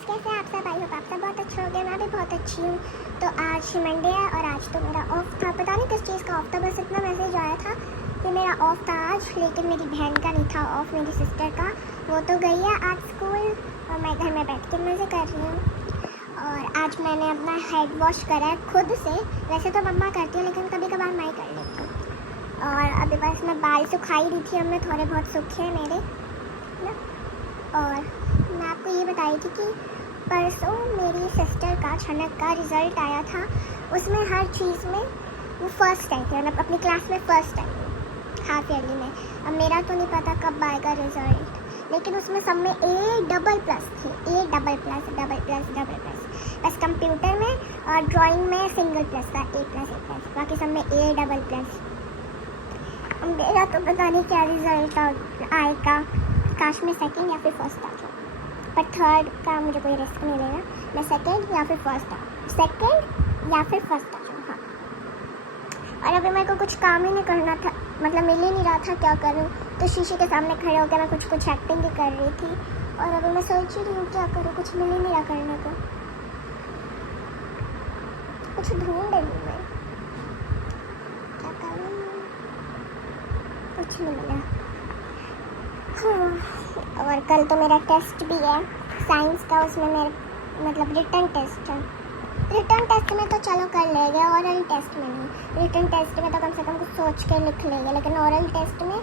Friends, कैसे हैं आप सब? आई होप आप सब बहुत अच्छे हो गए। मैं भी बहुत अच्छी हूँ। तो आज मंडे है और आज तो मेरा ऑफ था। पता नहीं किस चीज़ का ऑफ था, बस इतना मैसेज आया था कि मेरा ऑफ था आज, लेकिन मेरी बहन का नहीं था ऑफ, मेरी सिस्टर का। वो तो गई है आज स्कूल और मैं घर में बैठ के मज़े कर रही हूँ। और आज मैंने अपना हेड वॉश करा है खुद से। वैसे तो मम्मा करती है लेकिन कभी कभार मैं ही कर लेती हूँ। और अभी बस मैं बाल सुखाई रही थी, अब मैं थोड़े बहुत सूखे हैं मेरे ना। और मैं आपको ये बताई थी कि परसों मेरी सिस्टर का छनक का रिज़ल्ट आया था। उसमें हर चीज़ में वो फर्स्ट आई थी, मतलब अपनी क्लास में फर्स्ट आई थी हाफ ईयरली में। अब मेरा तो नहीं पता कब आएगा रिज़ल्ट, लेकिन उसमें सब में A++ थे, A++। बस कंप्यूटर में और ड्राइंग में सिंगल प्लस था, A++। बाकी सब में A++। अब मेरा तो पता नहीं क्या रिज़ल्ट आएगा, काश में सेकंड या फिर फर्स्ट आ जाऊँ। पर थर्ड का मुझे कोई रिस्क नहीं लेना, मैं सेकंड या फिर फर्स्ट आ जाऊँ। हाँ, और अभी मेरे को कुछ काम ही नहीं करना था, मतलब मिल ही नहीं रहा था क्या करूँ। तो शीशे के सामने खड़े होकर मैं कुछ एक्टिंग ही कर रही थी। और अभी मैं सोच ही रही हूँ क्या करूँ, कुछ मिल ही नहीं रहा करने को। कुछ ढूंढ रही हूँ मैं, क्या करूँ, कुछ नहीं मिला। हाँ, और कल तो मेरा टेस्ट भी है साइंस का, उसमें मेरे मतलब रिटन टेस्ट है। रिटन टेस्ट में तो चलो कर लेंगे, ओरल टेस्ट में नहीं। रिटन टेस्ट में तो कम से कम कुछ सोच के लिख लेंगे, लेकिन ओरल टेस्ट में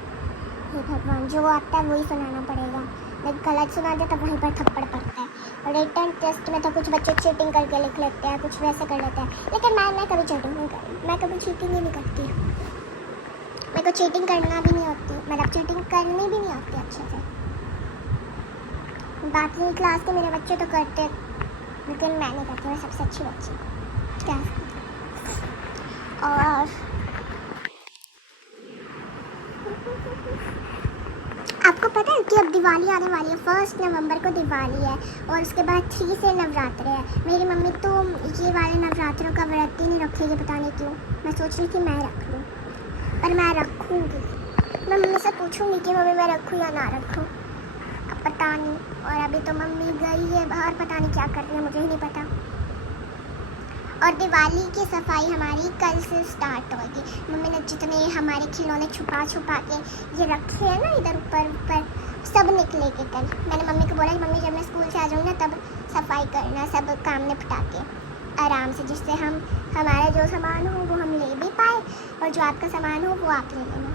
हे भगवान, जो आता है वही सुनाना पड़ेगा। लेकिन गलत सुना दे तो वहीं पर थप्पड़ पड़ता है। और रिटन टेस्ट में तो कुछ बच्चे चीटिंग करके लिख लेते हैं, कुछ वैसे कर लेते हैं, लेकिन मैं कभी चीटिंग नहीं करी, मैं कभी चीटिंग ही नहीं करती। मेरे को चीटिंग करना भी नहीं होती, मतलब चीटिंग करनी भी नहीं आती अच्छे से। बाकी क्लास के मेरे बच्चे तो करते, लेकिन मैं नहीं करती, मैं सबसे अच्छी बच्ची क्या। और आपको पता है कि अब दिवाली आने वाली है, 1 नवंबर को दिवाली है और उसके बाद 3 से नवरात्रे है। मेरी मम्मी तो ये वाले नवरात्रों का व्रत ही नहीं रखेगी, पता नहीं क्यों। मैं सोच रही थी मैं रख लूँ, पर मैं रखूँगी। मैं मम्मी से पूछूंगी कि मम्मी मैं रखूँ या ना रखूँ, अब पता नहीं। और अभी तो मम्मी गई है बाहर, पता नहीं क्या कर रही है, मुझे ही नहीं पता। और दिवाली की सफाई हमारी कल से स्टार्ट होगी। मम्मी ने जितने हमारे खिलौने छुपा के ये रखे हैं ना इधर ऊपर, सब निकलेंगे कल। मैंने मम्मी को बोला कि मम्मी जब मैं स्कूल से आ जाऊँगी ना तब सफाई करना, सब काम निपटा के आराम से, जिससे हमारा जो सामान हो वो हम ले भी पाए और जो आपका सामान हो वो आप ले लेना।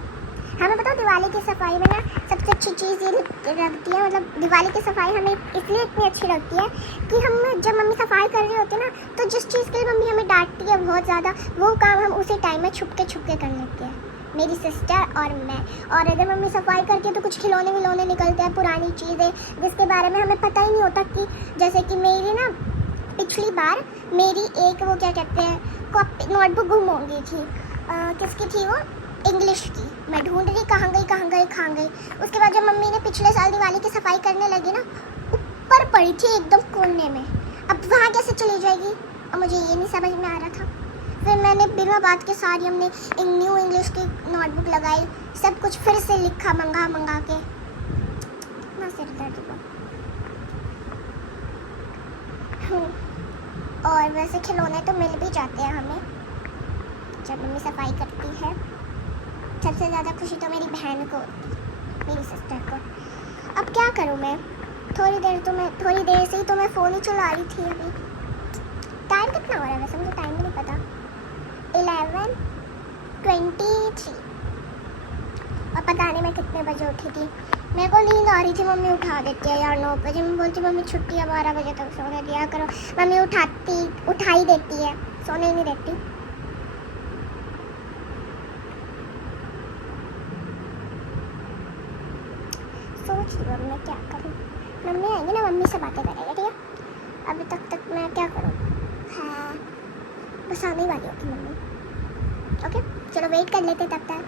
हमें बताओ दिवाली की सफाई में ना सबसे अच्छी चीज़ ये लगती है, मतलब दिवाली की सफाई हमें इसलिए इतनी अच्छी लगती है कि हम जब मम्मी सफाई कर रही होती है ना, तो जिस चीज़ के लिए मम्मी हमें डांटती है बहुत ज़्यादा, वो काम हम उसी टाइम में छुप के कर लेते हैं, मेरी सिस्टर और मैं। और अगर मम्मी सफाई करती है तो कुछ खिलौने निकलते हैं, पुरानी चीज़ें जिसके बारे में हमें पता ही नहीं होता। कि जैसे कि मेरी ना पिछली बार मेरी एक वो क्या कहते हैं नोटबुक गुम हो गई थी। किसकी थी वो? इंग्लिश की। मैं ढूंढ रही कहाँ गई। उसके बाद जब मम्मी ने पिछले साल दिवाली की सफाई करने लगी ना, ऊपर पड़ी थी एकदम कोने में। अब वहाँ कैसे चली जाएगी, अब मुझे ये नहीं समझ में आ रहा था। फिर मैंने बिना बात के सारी हमने न्यू इंग्लिश की नोटबुक लगाई, सब कुछ फिर से लिखा मंगा के ना, सिर दर्द हुआ। और वैसे खिलौने तो मिल भी जाते हैं हमें जब मम्मी सफाई करती है। सबसे ज़्यादा खुशी तो मेरी बहन को, मेरी सिस्टर को। अब क्या करूँ मैं, थोड़ी देर से ही तो मैं फ़ोन ही चला रही थी। अभी टाइम कितना हो रहा है वैसे, मुझे टाइम भी नहीं पता। 11:23 और पता नहीं मैं कितने बजे उठी थी। मेरे को नींद आ रही थी, मम्मी उठा देती है यार 9 बजे। मैं बोलती मम्मी छुट्टी है, 12 बजे तक सोने दिया करो। मम्मी उठा ही देती है, सोने ही नहीं देती। सोच रही हूँ मैं क्या करूँ। मम्मी आएंगी ना, मम्मी से बातें करेंगे, ठीक है। अभी तक मैं क्या करूँ, हाँ बस आने ही वाली होगी मम्मी। ओके चलो वेट कर लेते तब तक।